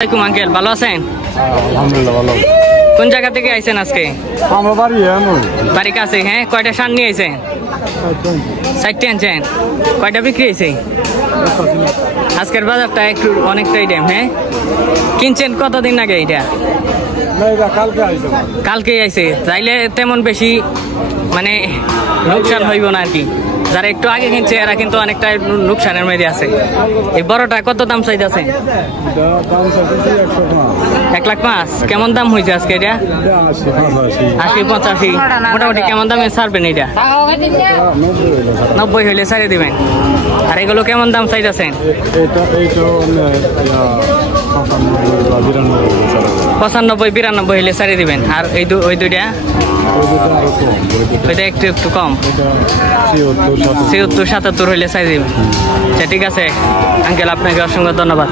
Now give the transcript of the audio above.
আসসালামু আলাইকুম আঙ্কেল, ভালো আছেন? আলহামদুলিল্লাহ ভালো। কোন জায়গা থেকে আইছেন আজকে? আমরা বাড়ি কাছে। হ্যাঁ, কয়টা সার নিয়ে আইছেন? 4টে আনছেন। কয়টা বিক্রি হয়েছে? আজকের বাজারটা একটু অনেকটাই ড্যাম। হ্যাঁ, কিনছেন কতদিন আগে? এটা কালকেই আইছে। তাইলে তেমন বেশি মানে লোকসান হইব না আর কি। যারা একটু আগে কিনছে এরা কিন্তু অনেকটা লোকসানের মধ্যে আছে। এই বড়টা কত দাম চাইতেছে? 1,05,000। কেমন দাম হয়েছে আজকে এটা? 80-85। মোটামুটি কেমন দামে ছাড়বেন এটা? 90 হইলে ছাড়ে দিবেন। আর এগুলো কেমন দাম চাইতেছেন? 95-92 হইলে ছাড়ে দিবেন। আর ওই দুইটা ওইটা একটু কম, 76-77 হইলে ছাড়ে দিবেন। আচ্ছা, ঠিক আছে আঙ্কেল, আপনাকে অসংখ্য ধন্যবাদ।